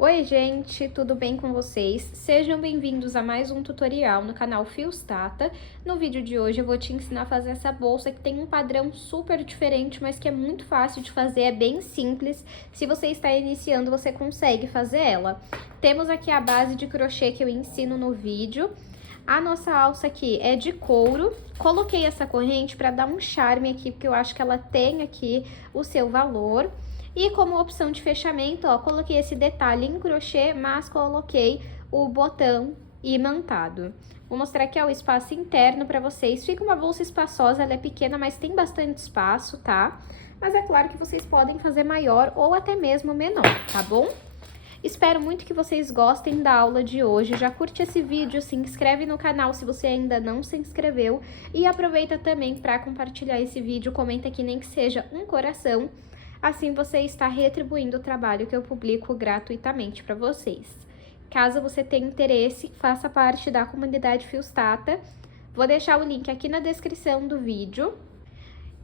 Oi gente, tudo bem com vocês? Sejam bem-vindos a mais um tutorial no canal Fios Tata. No vídeo de hoje eu vou te ensinar a fazer essa bolsa que tem um padrão super diferente, mas que é muito fácil de fazer, é bem simples. Se você está iniciando, você consegue fazer ela. Temos aqui a base de crochê que eu ensino no vídeo. A nossa alça aqui é de couro. Coloquei essa corrente para dar um charme aqui, porque eu acho que ela tem aqui o seu valor. E como opção de fechamento, ó, coloquei esse detalhe em crochê, mas coloquei o botão imantado. Vou mostrar aqui, ó, o espaço interno para vocês. Fica uma bolsa espaçosa, ela é pequena, mas tem bastante espaço, tá? Mas é claro que vocês podem fazer maior ou até mesmo menor, tá bom? Espero muito que vocês gostem da aula de hoje. Já curte esse vídeo, se inscreve no canal se você ainda não se inscreveu. E aproveita também para compartilhar esse vídeo, comenta aqui nem que seja um coração. Assim você está retribuindo o trabalho que eu publico gratuitamente para vocês. Caso você tenha interesse, faça parte da comunidade Fios Tata. Vou deixar o link aqui na descrição do vídeo.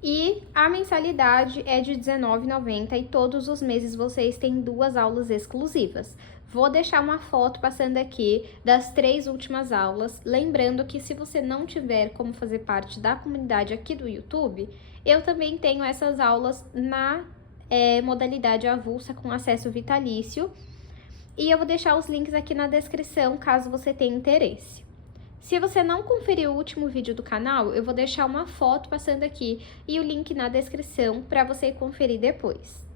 E a mensalidade é de R$19,90 e todos os meses vocês têm 2 aulas exclusivas. Vou deixar uma foto passando aqui das 3 últimas aulas. Lembrando que se você não tiver como fazer parte da comunidade aqui do YouTube, eu também tenho essas aulas na modalidade avulsa com acesso vitalício. E eu vou deixar os links aqui na descrição, caso você tenha interesse. Se você não conferiu o último vídeo do canal, eu vou deixar uma foto passando aqui e o link na descrição para você conferir depois.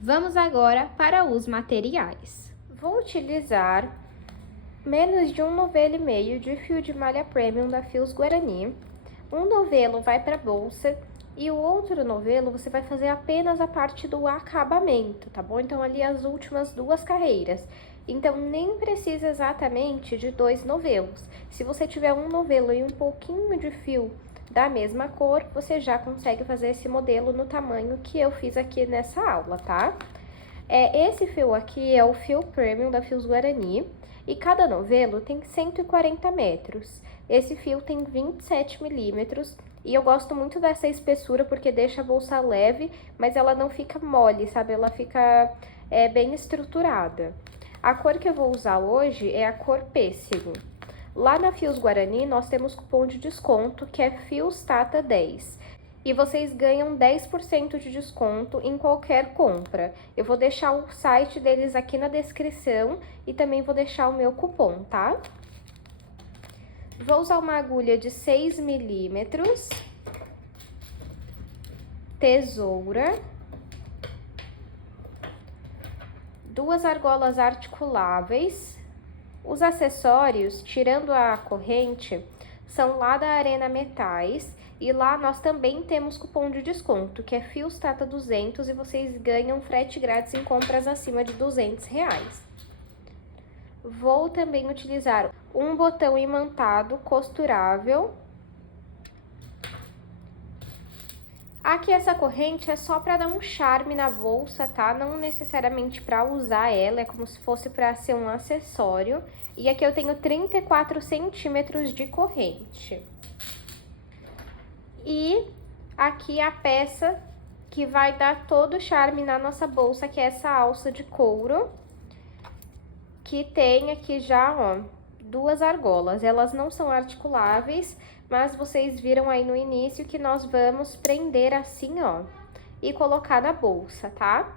Vamos agora para os materiais. Vou utilizar menos de 1 novelo e meio de fio de malha premium da Fios Guarani. Um novelo vai para a bolsa e o outro novelo você vai fazer apenas a parte do acabamento, tá bom? Então, ali as últimas 2 carreiras. Então, nem precisa exatamente de 2 novelos. Se você tiver um novelo e um pouquinho de fio da mesma cor, você já consegue fazer esse modelo no tamanho que eu fiz aqui nessa aula, tá? Esse fio aqui é o fio premium da Fios Guarani e cada novelo tem 140 metros. Esse fio tem 27 milímetros. E eu gosto muito dessa espessura porque deixa a bolsa leve, mas ela não fica mole, sabe? Ela fica bem estruturada. A cor que eu vou usar hoje é a cor pêssego. Lá na Fios Guarani, nós temos cupom de desconto, que é Fios Tata 10. E vocês ganham 10% de desconto em qualquer compra. Eu vou deixar o site deles aqui na descrição e também vou deixar o meu cupom, tá? Vou usar uma agulha de 6 milímetros, tesoura, 2 argolas articuláveis. Os acessórios, tirando a corrente, são lá da Arena Metais e lá nós também temos cupom de desconto, que é Fios Tata 200 e vocês ganham frete grátis em compras acima de R$200. Vou também utilizar um botão imantado costurável. Aqui essa corrente é só para dar um charme na bolsa, tá? Não necessariamente para usar ela, é como se fosse para ser um acessório. E aqui eu tenho 34 centímetros de corrente. E aqui a peça que vai dar todo o charme na nossa bolsa, que é essa alça de couro. Que tem aqui já, ó, 2 argolas. Elas não são articuláveis, mas vocês viram aí no início que nós vamos prender assim, ó, e colocar na bolsa, tá?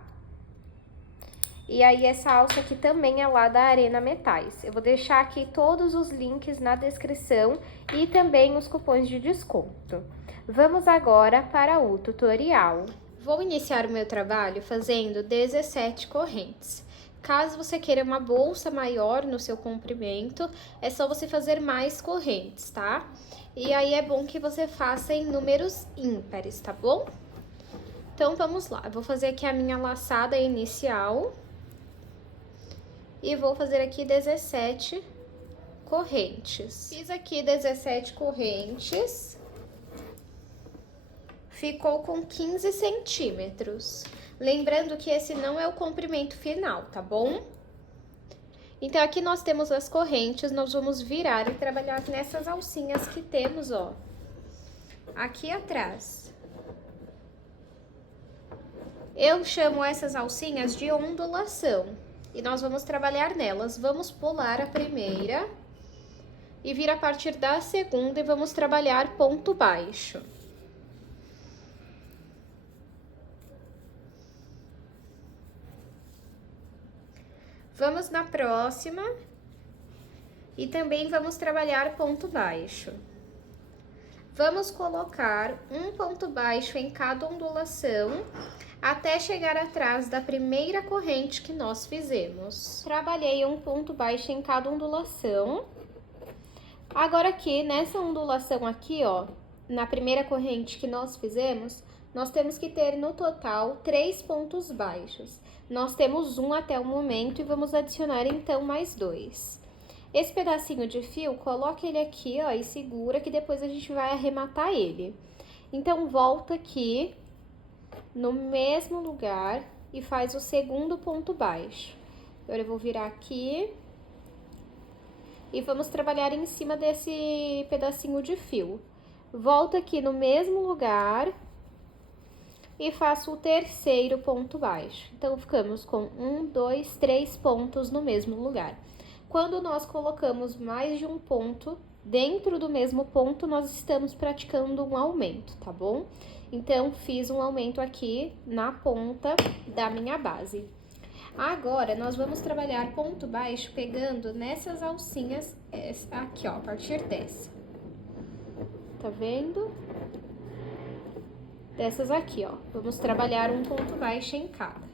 E aí, essa alça aqui também é lá da Arena Metais. Eu vou deixar aqui todos os links na descrição e também os cupons de desconto. Vamos agora para o tutorial. Vou iniciar o meu trabalho fazendo 17 correntes. Caso você queira uma bolsa maior no seu comprimento, é só você fazer mais correntes, tá? E aí é bom que você faça em números ímpares, tá bom? Então, vamos lá. Eu vou fazer aqui a minha laçada inicial. E vou fazer aqui 17 correntes. Fiz aqui 17 correntes. Ficou com 15 centímetros. Lembrando que esse não é o comprimento final, tá bom? Então, aqui nós temos as correntes, nós vamos virar e trabalhar nessas alcinhas que temos, ó, aqui atrás. Eu chamo essas alcinhas de ondulação. e nós vamos trabalhar nelas. Vamos pular a primeira e vir a partir da segunda e vamos trabalhar ponto baixo. Vamos na próxima e também vamos trabalhar ponto baixo. Vamos colocar um ponto baixo em cada ondulação até chegar atrás da primeira corrente que nós fizemos. Trabalhei um ponto baixo em cada ondulação. Agora aqui, nessa ondulação aqui, ó, na primeira corrente que nós fizemos, nós temos que ter no total 3 pontos baixos. Nós temos um até o momento e vamos adicionar então mais 2. Esse pedacinho de fio, coloca ele aqui, ó, e segura que depois a gente vai arrematar ele. Então, volta aqui no mesmo lugar e faz o segundo ponto baixo. Agora eu vou virar aqui e vamos trabalhar em cima desse pedacinho de fio. Volto aqui no mesmo lugar e faço o terceiro ponto baixo. Então, ficamos com 1, 2, 3 pontos no mesmo lugar. Quando nós colocamos mais de um ponto dentro do mesmo ponto, nós estamos praticando um aumento, tá bom? Então, fiz um aumento aqui na ponta da minha base. Agora, nós vamos trabalhar ponto baixo pegando nessas alcinhas aqui, ó, a partir dessa. Tá vendo? Dessas aqui, ó. Vamos trabalhar um ponto baixo em cada.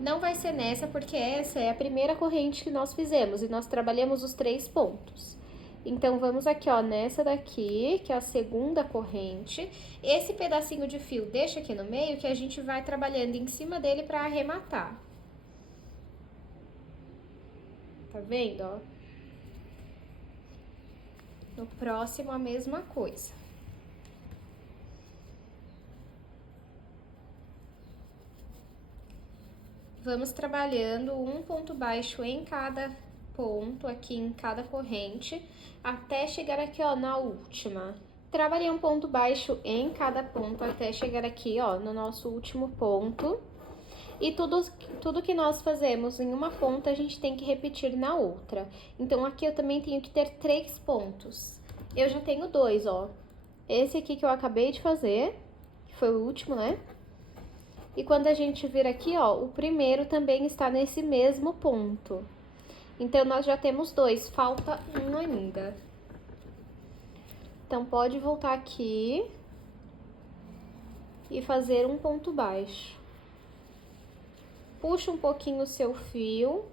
Não vai ser nessa, porque essa é a primeira corrente que nós fizemos e nós trabalhamos os 3 pontos. Então, vamos aqui, ó, nessa daqui, que é a segunda corrente. Esse pedacinho de fio deixa aqui no meio, que a gente vai trabalhando em cima dele pra arrematar. Tá vendo, ó? No próximo, a mesma coisa. Vamos trabalhando um ponto baixo em cada ponto, aqui em cada corrente, até chegar aqui, ó, na última. Trabalhei um ponto baixo em cada ponto até chegar aqui, ó, no nosso último ponto. E tudo que nós fazemos em uma ponta, a gente tem que repetir na outra. Então, aqui eu também tenho que ter 3 pontos. Eu já tenho 2, ó. Esse aqui que eu acabei de fazer, que foi o último, né? E quando a gente vir aqui, ó, o primeiro também está nesse mesmo ponto. Então, nós já temos 2, falta um ainda. Então, pode voltar aqui e fazer um ponto baixo. Puxa um pouquinho o seu fio,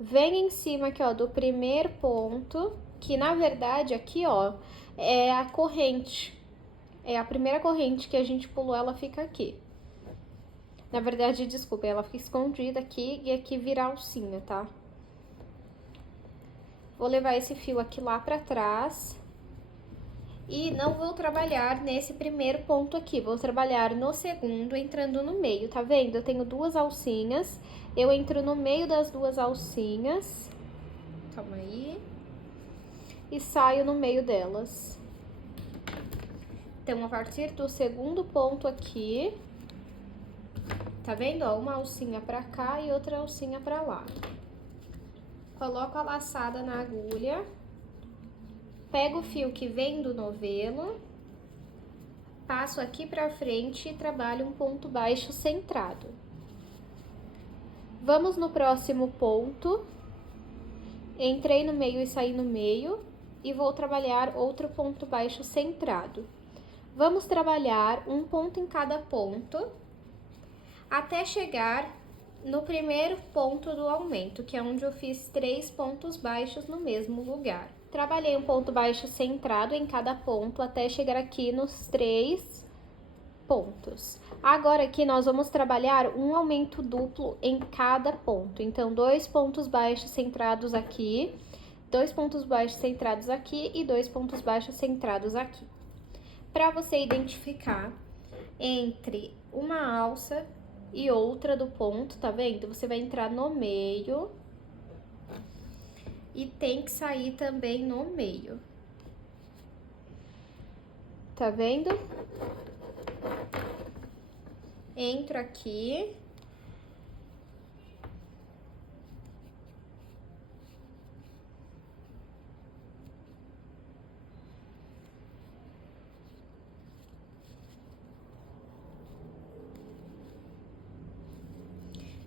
vem em cima aqui, ó, do primeiro ponto, que na verdade aqui, ó, é a corrente. É a primeira corrente que a gente pulou, ela fica aqui. Na verdade, desculpa, ela fica escondida aqui e aqui vira alcinha, tá? Vou levar esse fio aqui lá pra trás. E não vou trabalhar nesse primeiro ponto aqui, vou trabalhar no segundo, entrando no meio, tá vendo? Eu tenho 2 alcinhas, eu entro no meio das 2 alcinhas, calma aí, e saio no meio delas. Então, a partir do segundo ponto aqui, tá vendo, ó, uma alcinha pra cá e outra alcinha pra lá. Coloco a laçada na agulha. Pego o fio que vem do novelo, passo aqui pra frente e trabalho um ponto baixo centrado. Vamos no próximo ponto. Entrei no meio e saí no meio e vou trabalhar outro ponto baixo centrado. Vamos trabalhar um ponto em cada ponto até chegar no primeiro ponto do aumento, que é onde eu fiz 3 pontos baixos no mesmo lugar. Trabalhei um ponto baixo centrado em cada ponto até chegar aqui nos 3 pontos. Agora aqui nós vamos trabalhar um aumento duplo em cada ponto. Então, 2 pontos baixos centrados aqui, 2 pontos baixos centrados aqui e 2 pontos baixos centrados aqui. Para você identificar entre uma alça e outra do ponto, tá vendo? Você vai entrar no meio e tem que sair também no meio. Tá vendo? Entro aqui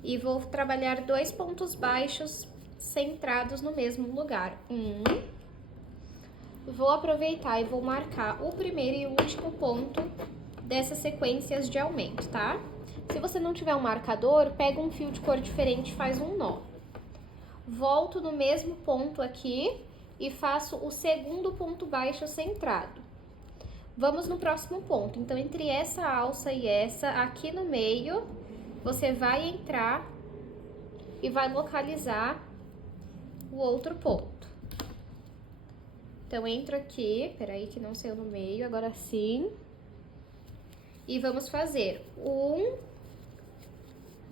E vou trabalhar 2 pontos baixos centrados no mesmo lugar. Vou aproveitar e vou marcar o primeiro e o último ponto dessas sequências de aumento, tá? Se você não tiver um marcador, pega um fio de cor diferente e faz um nó. Volto no mesmo ponto aqui e faço o segundo ponto baixo centrado. Vamos no próximo ponto. Então, entre essa alça e essa, aqui no meio, você vai entrar e vai localizar o outro ponto. Então, entro aqui, peraí que não saiu no meio, agora sim. E vamos fazer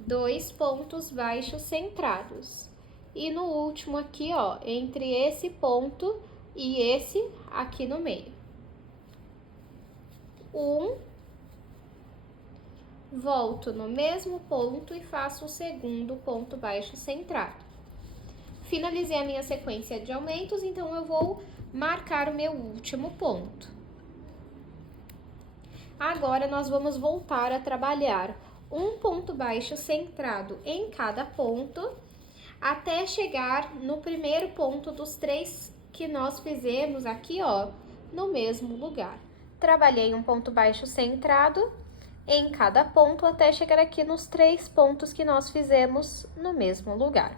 2 pontos baixos centrados. E no último aqui, ó, entre esse ponto e esse aqui no meio. Volto no mesmo ponto e faço o segundo ponto baixo centrado. Finalizei a minha sequência de aumentos, então eu vou marcar o meu último ponto. Agora, nós vamos voltar a trabalhar um ponto baixo centrado em cada ponto, até chegar no primeiro ponto dos 3 que nós fizemos aqui, ó, no mesmo lugar. Trabalhei um ponto baixo centrado em cada ponto, até chegar aqui nos 3 pontos que nós fizemos no mesmo lugar.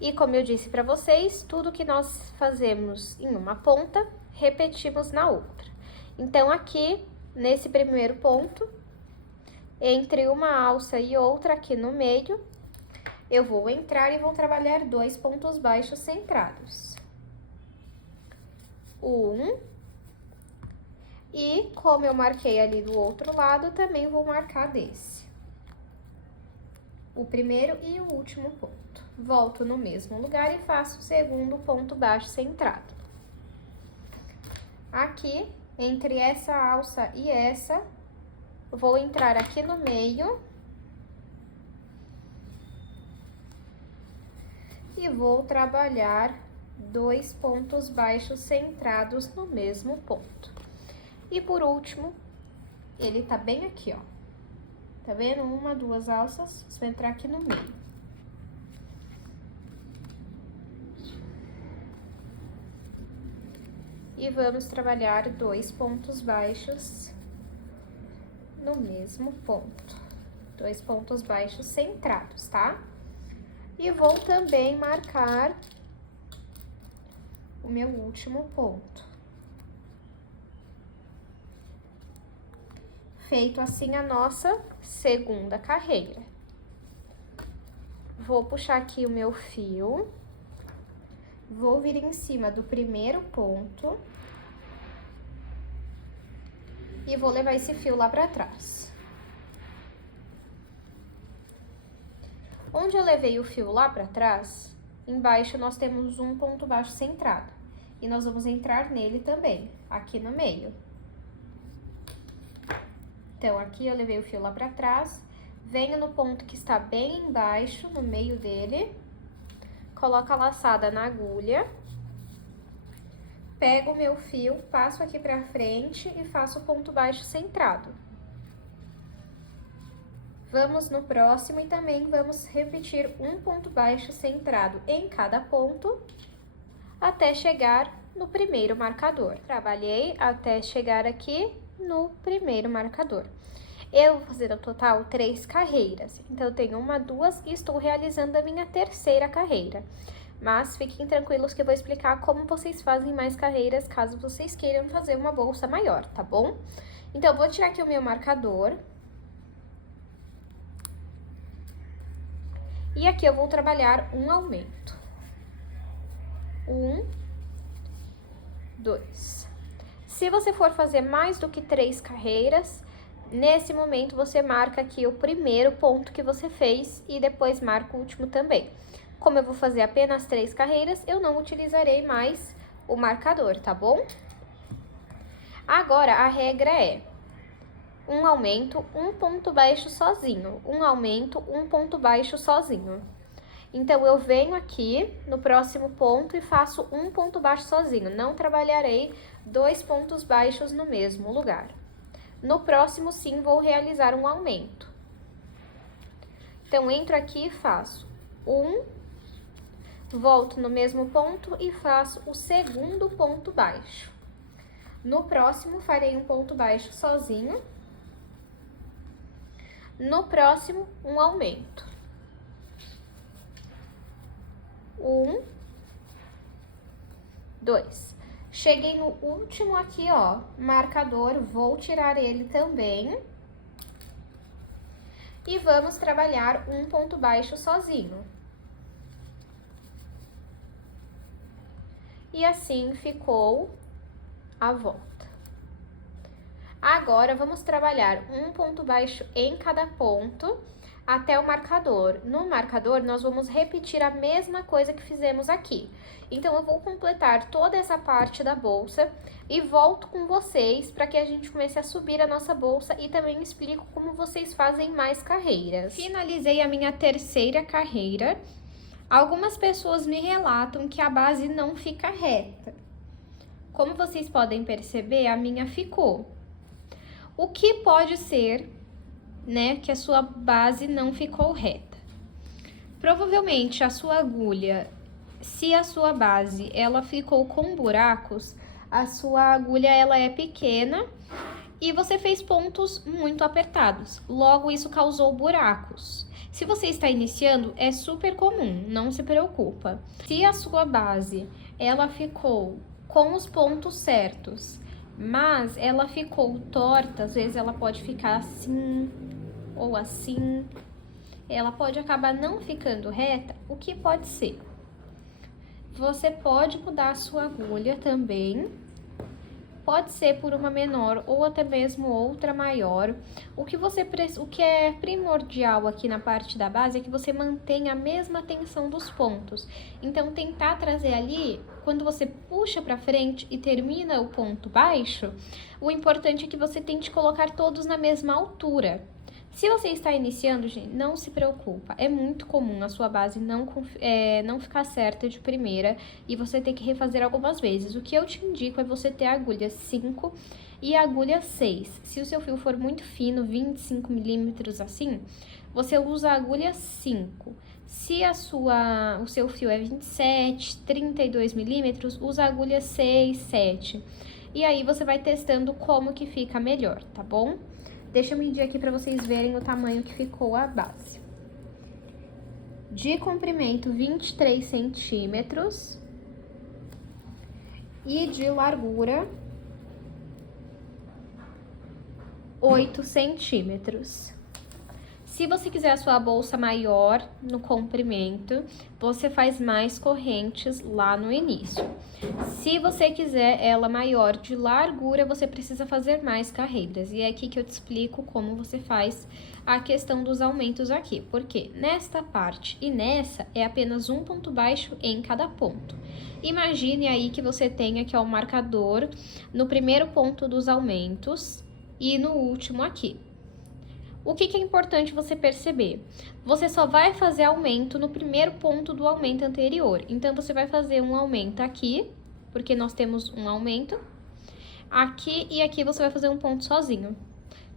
E como eu disse para vocês, tudo que nós fazemos em uma ponta, repetimos na outra. Então, aqui, nesse primeiro ponto, entre uma alça e outra aqui no meio, eu vou entrar e vou trabalhar 2 pontos baixos centrados. E como eu marquei ali do outro lado, também vou marcar desse. O primeiro e o último ponto. Volto no mesmo lugar e faço o segundo ponto baixo centrado. Aqui, entre essa alça e essa, vou entrar aqui no meio e vou trabalhar 2 pontos baixos centrados no mesmo ponto. E por último, ele tá bem aqui, ó. Tá vendo? 1, 2 alças, você vai entrar aqui no meio. E vamos trabalhar 2 pontos baixos no mesmo ponto. 2 pontos baixos centrados, tá? E vou também marcar o meu último ponto. Feito assim a nossa segunda carreira. Vou puxar aqui o meu fio, vou vir em cima do primeiro ponto e vou levar esse fio lá pra trás. Onde eu levei o fio lá pra trás, embaixo nós temos um ponto baixo centrado. E nós vamos entrar nele também, aqui no meio. Então, aqui eu levei o fio lá pra trás, venho no ponto que está bem embaixo, no meio dele, coloco a laçada na agulha, pego o meu fio, passo aqui pra frente e faço o ponto baixo centrado. Vamos no próximo e também vamos repetir um ponto baixo centrado em cada ponto, até chegar no primeiro marcador. Trabalhei até chegar aqui no primeiro marcador. Eu vou fazer no total 3 carreiras, então eu tenho 1, 2 e estou realizando a minha terceira carreira. Mas fiquem tranquilos que eu vou explicar como vocês fazem mais carreiras, caso vocês queiram fazer uma bolsa maior, tá bom? Então, eu vou tirar aqui o meu marcador. E aqui eu vou trabalhar um aumento. 1, 2. Se você for fazer mais do que 3 carreiras, nesse momento você marca aqui o primeiro ponto que você fez e depois marca o último também. Como eu vou fazer apenas 3 carreiras, eu não utilizarei mais o marcador, tá bom? Agora, a regra é um aumento, um ponto baixo sozinho. Um aumento, um ponto baixo sozinho. Então, eu venho aqui no próximo ponto e faço um ponto baixo sozinho. Não trabalharei 2 pontos baixos no mesmo lugar. No próximo, sim, vou realizar um aumento. Então, entro aqui e faço um, volto no mesmo ponto e faço o segundo ponto baixo. No próximo, farei um ponto baixo sozinho. No próximo, um aumento. Um, dois. Cheguei no último aqui, ó, marcador, vou tirar ele também. E vamos trabalhar um ponto baixo sozinho. E assim ficou a volta. Agora, vamos trabalhar um ponto baixo em cada ponto até o marcador. No marcador, nós vamos repetir a mesma coisa que fizemos aqui. Então, eu vou completar toda essa parte da bolsa e volto com vocês para que a gente comece a subir a nossa bolsa e também explico como vocês fazem mais carreiras. Finalizei a minha terceira carreira. Algumas pessoas me relatam que a base não fica reta. Como vocês podem perceber, a minha ficou. O que pode ser, né, que a sua base não ficou reta? Provavelmente a sua agulha, se a sua base ela ficou com buracos, a sua agulha ela é pequena e você fez pontos muito apertados. Logo, isso causou buracos. Se você está iniciando, é super comum, não se preocupa. Se a sua base ela ficou com os pontos certos, mas ela ficou torta, às vezes ela pode ficar assim ou assim, ela pode acabar não ficando reta. O que pode ser? Você pode mudar a sua agulha também, pode ser por uma menor ou até mesmo outra maior. O que é primordial aqui na parte da base é que você mantenha a mesma tensão dos pontos. Então, tentar trazer ali, quando você puxa para frente e termina o ponto baixo, o importante é que você tente colocar todos na mesma altura. Se você está iniciando, gente, não se preocupa. É muito comum a sua base não ficar certa de primeira e você ter que refazer algumas vezes. O que eu te indico é você ter a agulha 5 e a agulha 6. Se o seu fio for muito fino, 25 milímetros assim, você usa a agulha 5. Se o seu fio é 27, 32 milímetros, usa a agulha 6, 7. E aí você vai testando como que fica melhor, tá bom? Deixa eu medir aqui para vocês verem o tamanho que ficou a base. De comprimento, 23 centímetros. E de largura, 8 centímetros. Se você quiser a sua bolsa maior no comprimento, você faz mais correntes lá no início. Se você quiser ela maior de largura, você precisa fazer mais carreiras. E é aqui que eu te explico como você faz a questão dos aumentos aqui. Porque nesta parte e nessa é apenas um ponto baixo em cada ponto. Imagine aí que você tem aqui ó, o marcador no primeiro ponto dos aumentos e no último aqui. O que é importante você perceber? Você só vai fazer aumento no primeiro ponto do aumento anterior. Então, você vai fazer um aumento aqui, porque nós temos um aumento. Aqui e aqui você vai fazer um ponto sozinho.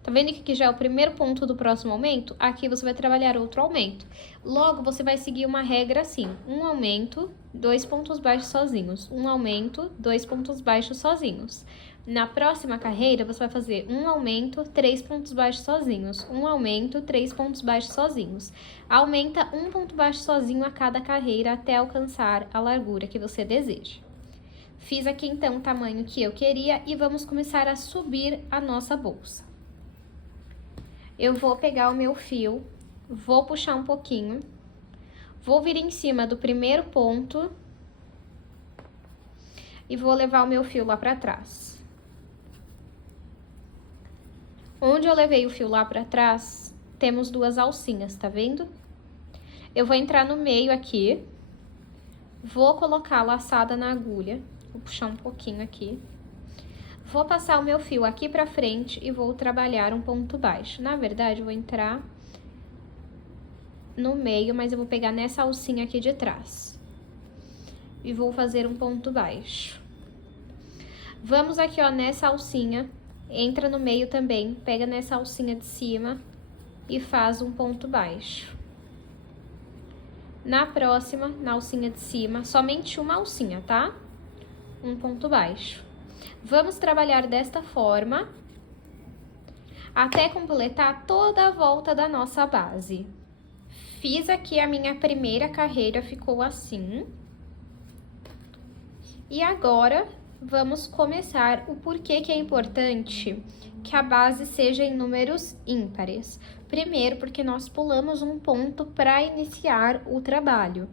Tá vendo que aqui já é o primeiro ponto do próximo aumento? Aqui você vai trabalhar outro aumento. Logo, você vai seguir uma regra assim. Um aumento, 2 pontos baixos sozinhos. Um aumento, 2 pontos baixos sozinhos. Na próxima carreira, você vai fazer um aumento, 3 pontos baixos sozinhos. Um aumento, 3 pontos baixos sozinhos. Aumenta um ponto baixo sozinho a cada carreira até alcançar a largura que você deseja. Fiz aqui, então, o tamanho que eu queria e vamos começar a subir a nossa bolsa. Eu vou pegar o meu fio, vou puxar um pouquinho, vou vir em cima do primeiro ponto e vou levar o meu fio lá pra trás. Onde eu levei o fio lá pra trás, temos 2 alcinhas, tá vendo? Eu vou entrar no meio aqui, vou colocar a laçada na agulha, vou puxar um pouquinho aqui. Vou passar o meu fio aqui pra frente e vou trabalhar um ponto baixo. Na verdade, eu vou entrar no meio, mas eu vou pegar nessa alcinha aqui de trás. E vou fazer um ponto baixo. Vamos aqui, ó, nessa alcinha. Entra no meio também, pega nessa alcinha de cima e faz um ponto baixo. Na próxima, na alcinha de cima, somente uma alcinha, tá? Um ponto baixo. Vamos trabalhar desta forma até completar toda a volta da nossa base. Fiz aqui a minha primeira carreira, ficou assim. E agora, vamos começar o porquê que é importante que a base seja em números ímpares. Primeiro, porque nós pulamos um ponto para iniciar o trabalho.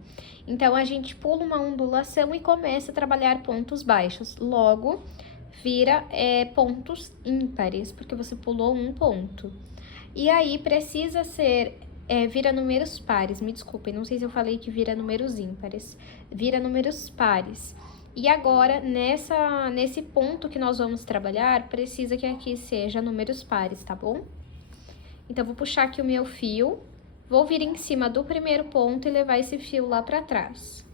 Então, a gente pula uma ondulação e começa a trabalhar pontos baixos. Logo, vira pontos ímpares, porque você pulou um ponto. E aí, precisa ser... vira números pares, me desculpem, não sei se eu falei que vira números ímpares. Vira números pares. E agora, nesse ponto que nós vamos trabalhar, precisa que aqui seja números pares, tá bom? Então, vou puxar aqui o meu fio, vou vir em cima do primeiro ponto e levar esse fio lá pra trás.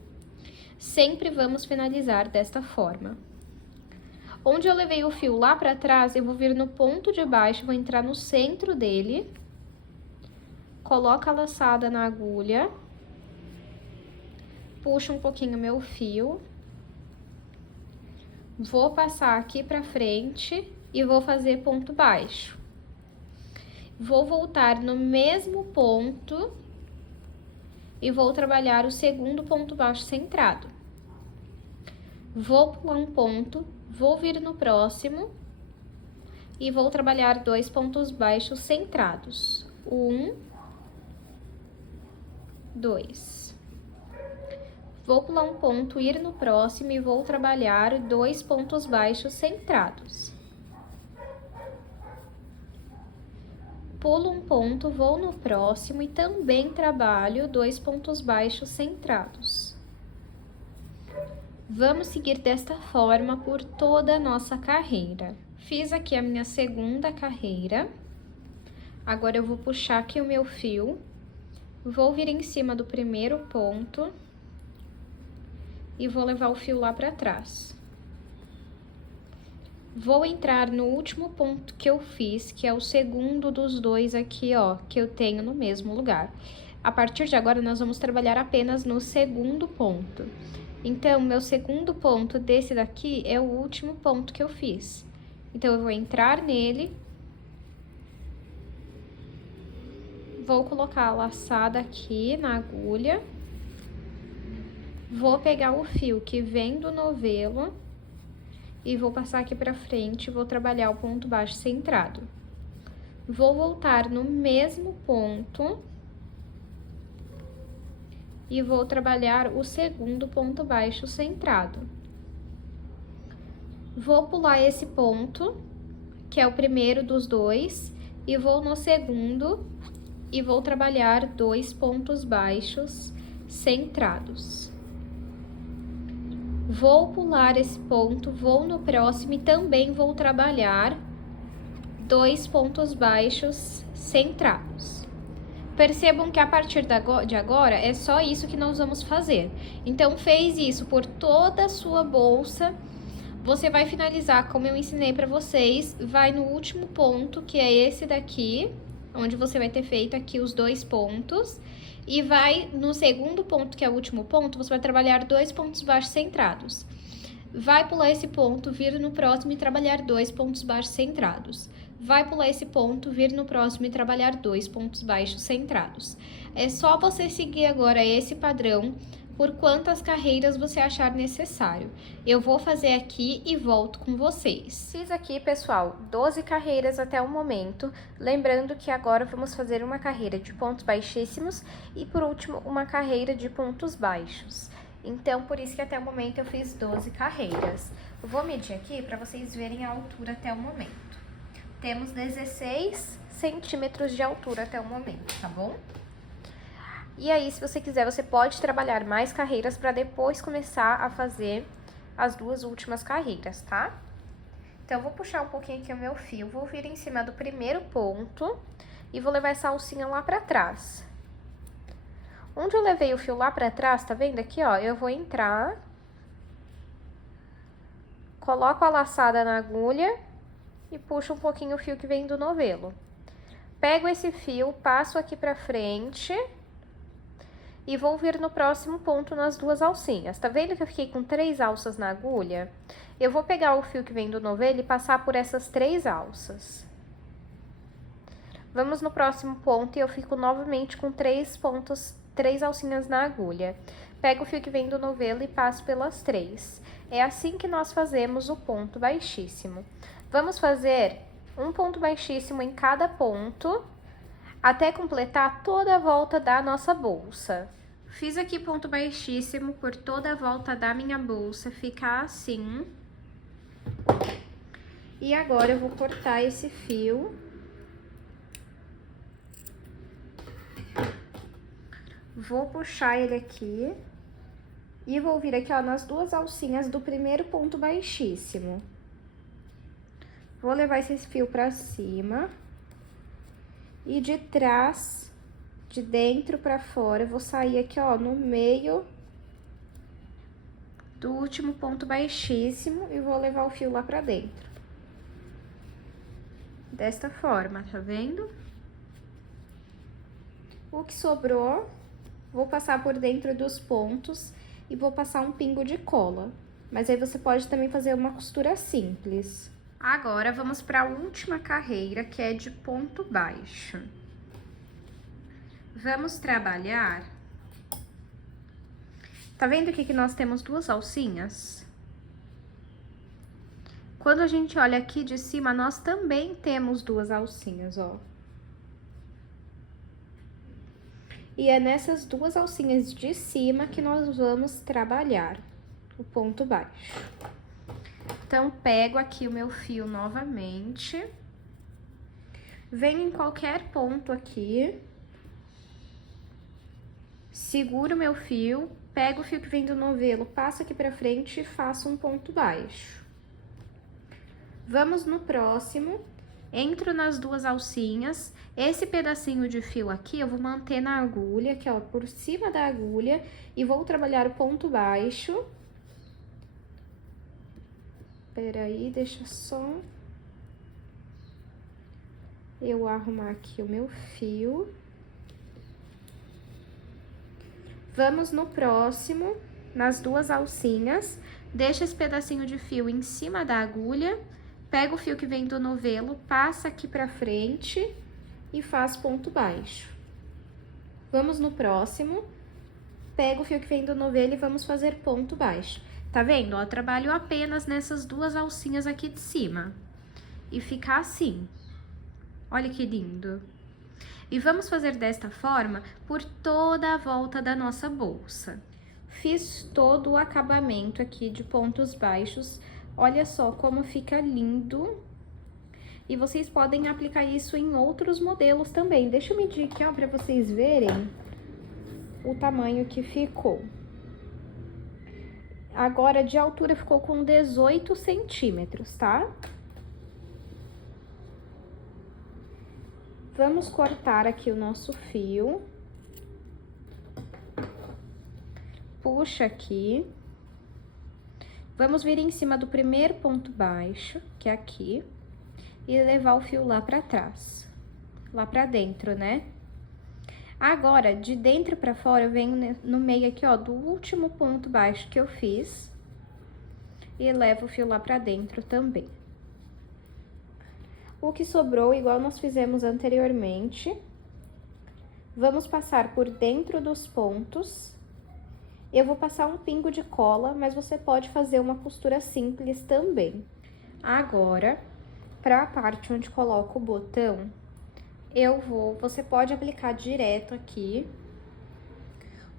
Sempre vamos finalizar desta forma. Onde eu levei o fio lá pra trás, eu vou vir no ponto de baixo, vou entrar no centro dele, coloco a laçada na agulha, puxo um pouquinho meu fio, vou passar aqui pra frente e vou fazer ponto baixo. Vou voltar no mesmo ponto e vou trabalhar o segundo ponto baixo centrado. Vou pular um ponto, vou vir no próximo e vou trabalhar 2 pontos baixos centrados. 1, 2. Vou pular um ponto, ir no próximo e vou trabalhar 2 pontos baixos centrados. Pulo um ponto, vou no próximo e também trabalho 2 pontos baixos centrados. Vamos seguir desta forma por toda a nossa carreira. Fiz aqui a minha segunda carreira. Agora, eu vou puxar aqui o meu fio, vou vir em cima do primeiro ponto e vou levar o fio lá pra trás. Vou entrar no último ponto que eu fiz, que é o segundo dos dois aqui, ó, que eu tenho no mesmo lugar. A partir de agora, nós vamos trabalhar apenas no segundo ponto. Então, meu segundo ponto desse daqui é o último ponto que eu fiz. Então, eu vou entrar nele. Vou colocar a laçada aqui na agulha. Vou pegar o fio que vem do novelo e vou passar aqui pra frente, vou trabalhar o ponto baixo centrado. Vou voltar no mesmo ponto e vou trabalhar o segundo ponto baixo centrado. Vou pular esse ponto, que é o primeiro dos dois, e vou no segundo e vou trabalhar 2 pontos baixos centrados. Vou pular esse ponto, vou no próximo e também vou trabalhar 2 pontos baixos centrados. Percebam que a partir de agora é só isso que nós vamos fazer. Então, fez isso por toda a sua bolsa, você vai finalizar como eu ensinei pra vocês, vai no último ponto, que é esse daqui, onde você vai ter feito aqui os 2 pontos, e vai no segundo ponto, que é o último ponto, você vai trabalhar 2 pontos baixos centrados. Vai pular esse ponto, vir no próximo e trabalhar 2 pontos baixos centrados. Vai pular esse ponto, vir no próximo e trabalhar 2 pontos baixos centrados. É só você seguir agora esse padrão por quantas carreiras você achar necessário. Eu vou fazer aqui e volto com vocês. Fiz aqui, pessoal, 12 carreiras até o momento. Lembrando que agora vamos fazer uma carreira de pontos baixíssimos e, por último, uma carreira de pontos baixos. Então, por isso que até o momento eu fiz 12 carreiras. Eu vou medir aqui para vocês verem a altura até o momento. Temos 16 centímetros de altura até o momento, tá bom? E aí, se você quiser, você pode trabalhar mais carreiras para depois começar a fazer as 2 últimas carreiras, tá? Então, eu vou puxar um pouquinho aqui o meu fio, vou vir em cima do primeiro ponto e vou levar essa alcinha lá pra trás. Onde eu levei o fio lá pra trás, tá vendo aqui, ó? Eu vou entrar, coloco a laçada na agulha e puxo um pouquinho o fio que vem do novelo. Pego esse fio, passo aqui pra frente e vou vir no próximo ponto nas duas alcinhas. Tá vendo que eu fiquei com 3 alças na agulha? Eu vou pegar o fio que vem do novelo e passar por essas 3 alças. Vamos no próximo ponto e eu fico novamente com 3 alcinhas na agulha. Pego o fio que vem do novelo e passo pelas 3. É assim que nós fazemos o ponto baixíssimo. Vamos fazer um ponto baixíssimo em cada ponto, até completar toda a volta da nossa bolsa. Fiz aqui ponto baixíssimo por toda a volta da minha bolsa, fica assim. E agora eu vou cortar esse fio. Vou puxar ele aqui. E vou vir aqui, ó, nas duas alcinhas do primeiro ponto baixíssimo. Vou levar esse fio pra cima. E de trás, de dentro pra fora, eu vou sair aqui, ó, no meio do último ponto baixíssimo e vou levar o fio lá pra dentro. Desta forma, tá vendo? O que sobrou, vou passar por dentro dos pontos e vou passar um pingo de cola. Mas aí você pode também fazer uma costura simples. Agora, vamos para a última carreira, que é de ponto baixo. Vamos trabalhar... Tá vendo aqui que nós temos 2 alcinhas? Quando a gente olha aqui de cima, nós também temos 2 alcinhas, ó. E é nessas 2 alcinhas de cima que nós vamos trabalhar o ponto baixo. Então, pego aqui o meu fio novamente, venho em qualquer ponto aqui, seguro o meu fio, pego o fio que vem do novelo, passo aqui pra frente e faço um ponto baixo. Vamos no próximo, entro nas 2 alcinhas, esse pedacinho de fio aqui eu vou manter na agulha, aqui ó, por cima da agulha, e vou trabalhar o ponto baixo. Peraí, deixa só eu arrumar aqui o meu fio. Vamos no próximo, nas 2 alcinhas, deixa esse pedacinho de fio em cima da agulha, pega o fio que vem do novelo, passa aqui pra frente e faz ponto baixo. Vamos no próximo, pega o fio que vem do novelo e vamos fazer ponto baixo. Tá vendo? Ó, trabalho apenas nessas 2 alcinhas aqui de cima. E fica assim. Olha que lindo. E vamos fazer desta forma por toda a volta da nossa bolsa. Fiz todo o acabamento aqui de pontos baixos. Olha só como fica lindo. E vocês podem aplicar isso em outros modelos também. Deixa eu medir aqui, ó, pra vocês verem o tamanho que ficou. Agora, de altura, ficou com 18 centímetros, tá? Vamos cortar aqui o nosso fio. Puxa aqui. Vamos vir em cima do primeiro ponto baixo, que é aqui, e levar o fio lá pra trás. Lá pra dentro, né? Agora, de dentro pra fora, eu venho no meio aqui, ó, do último ponto baixo que eu fiz. E levo o fio lá pra dentro também. O que sobrou, igual nós fizemos anteriormente, vamos passar por dentro dos pontos. Eu vou passar um pingo de cola, mas você pode fazer uma costura simples também. Agora, pra parte onde coloca o botão, você pode aplicar direto aqui,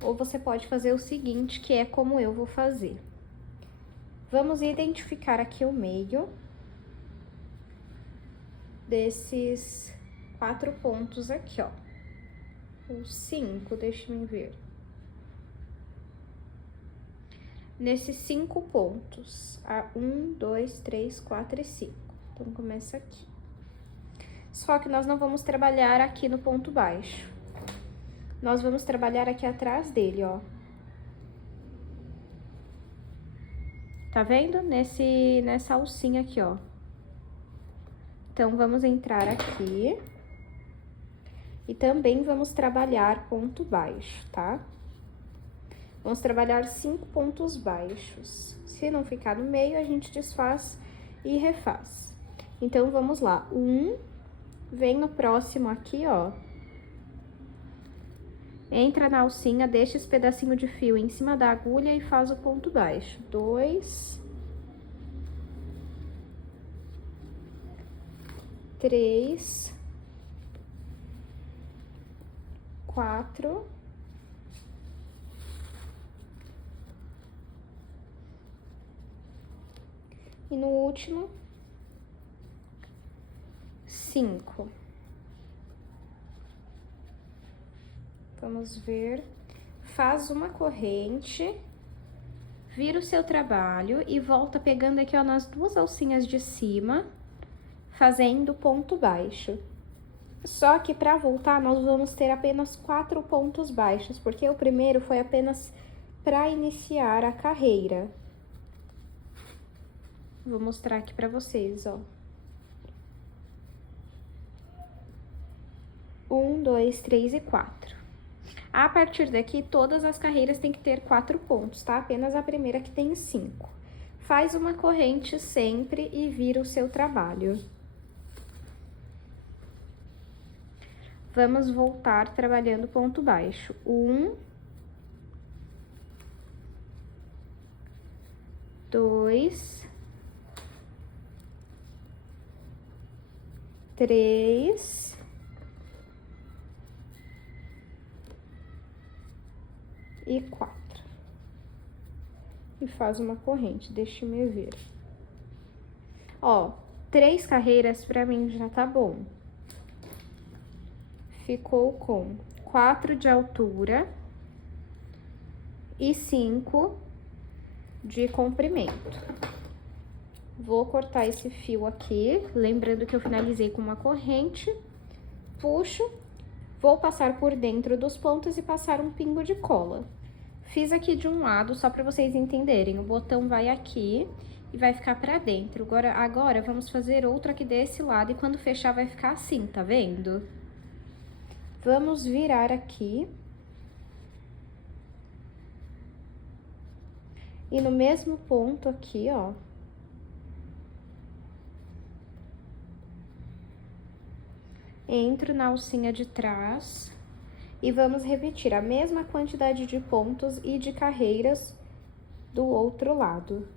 ou você pode fazer o seguinte, que é como eu vou fazer. Vamos identificar aqui o meio desses 4 pontos aqui, ó. Ou 5, deixa eu ver. Nesses 5 pontos, 1, 2, 3, 4 e 5. Então, começa aqui. Só que nós não vamos trabalhar aqui no ponto baixo. Nós vamos trabalhar aqui atrás dele, ó. Tá vendo? Nessa alcinha aqui, ó. Então, vamos entrar aqui. E também vamos trabalhar ponto baixo, tá? Vamos trabalhar 5 pontos baixos. Se não ficar no meio, a gente desfaz e refaz. Então, vamos lá. 1, vem no próximo aqui, ó. Entra na alcinha, deixa esse pedacinho de fio em cima da agulha e faz o ponto baixo. 2, 3, 4, e no último, 5. Vamos ver. Faz uma corrente, vira o seu trabalho e volta pegando aqui, ó, nas 2 alcinhas de cima, fazendo ponto baixo. Só que para voltar, nós vamos ter apenas 4 pontos baixos, porque o primeiro foi apenas para iniciar a carreira. Vou mostrar aqui para vocês, ó. 1, 2, 3 e 4. A partir daqui, todas as carreiras têm que ter 4 pontos, tá? Apenas a primeira que tem 5. Faz uma corrente sempre e vira o seu trabalho. Vamos voltar trabalhando ponto baixo. 1, 2, 3, 4. E faz uma corrente, deixa-me ver. Ó, 3 carreiras pra mim já tá bom. Ficou com 4 de altura e 5 de comprimento. Vou cortar esse fio aqui, lembrando que eu finalizei com uma corrente, puxo, vou passar por dentro dos pontos e passar um pingo de cola. Fiz aqui de um lado, só para vocês entenderem, o botão vai aqui e vai ficar pra dentro. Agora, vamos fazer outro aqui desse lado e quando fechar vai ficar assim, tá vendo? Vamos virar aqui. E no mesmo ponto aqui, ó. Entro na alcinha de trás e vamos repetir a mesma quantidade de pontos e de carreiras do outro lado.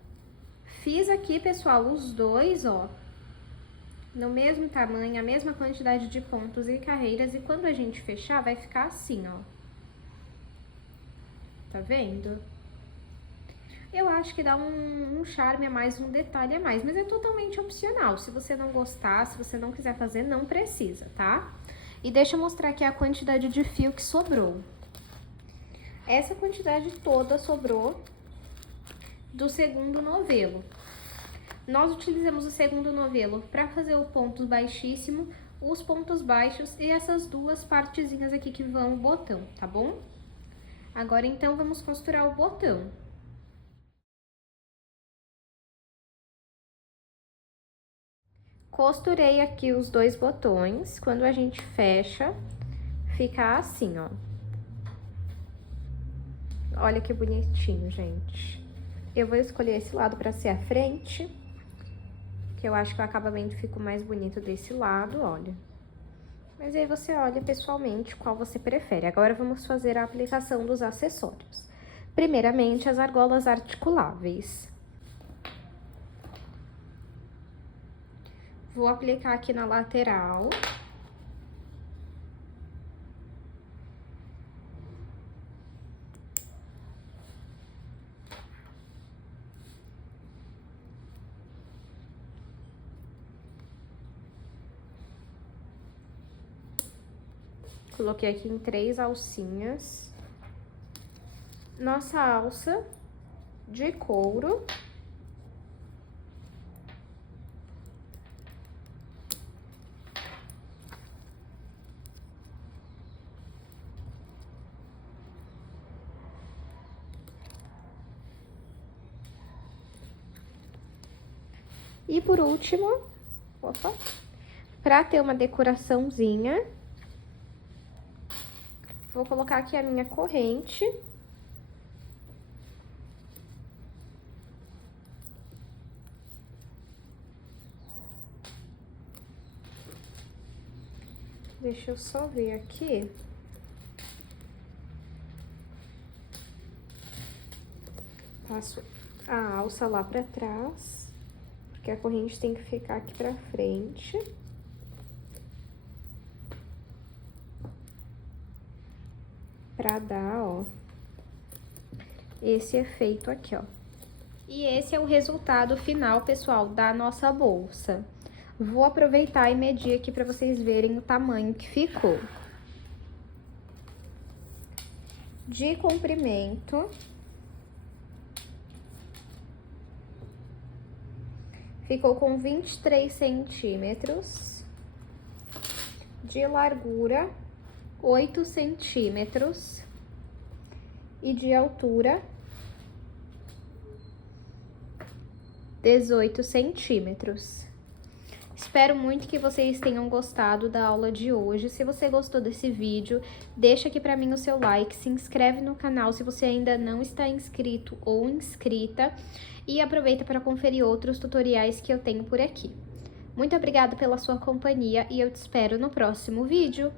Fiz aqui, pessoal, os dois, ó, no mesmo tamanho, a mesma quantidade de pontos e carreiras, e quando a gente fechar, vai ficar assim, ó. Tá vendo? Eu acho que dá um charme a mais, um detalhe a mais, mas é totalmente opcional. Se você não gostar, se você não quiser fazer, não precisa, tá? E deixa eu mostrar aqui a quantidade de fio que sobrou. Essa quantidade toda sobrou do segundo novelo. Nós utilizamos o segundo novelo para fazer o ponto baixíssimo, os pontos baixos e essas 2 partezinhas aqui que vão o botão, tá bom? Agora, então, vamos costurar o botão. Costurei aqui os 2 botões, quando a gente fecha, fica assim, ó. Olha que bonitinho, gente. Eu vou escolher esse lado pra ser a frente, que eu acho que o acabamento fica mais bonito desse lado, olha. Mas aí você olha pessoalmente qual você prefere. Agora, vamos fazer a aplicação dos acessórios. Primeiramente, as argolas articuláveis. Vou aplicar aqui na lateral. Coloquei aqui em 3 alcinhas. Nossa alça de couro. E por último, para ter uma decoraçãozinha, vou colocar aqui a minha corrente Deixa eu só ver aqui. Passo a alça lá pra trás, porque a corrente tem que ficar aqui pra frente. Pra dar, ó, esse efeito aqui, ó. E esse é o resultado final, pessoal, da nossa bolsa. Vou aproveitar e medir aqui pra vocês verem o tamanho que ficou. De comprimento, ficou com 23 centímetros. De largura, 8 centímetros. E de altura, 18 centímetros. Espero muito que vocês tenham gostado da aula de hoje. Se você gostou desse vídeo, deixa aqui pra mim o seu like, se inscreve no canal se você ainda não está inscrito ou inscrita e aproveita para conferir outros tutoriais que eu tenho por aqui. Muito obrigada pela sua companhia e eu te espero no próximo vídeo.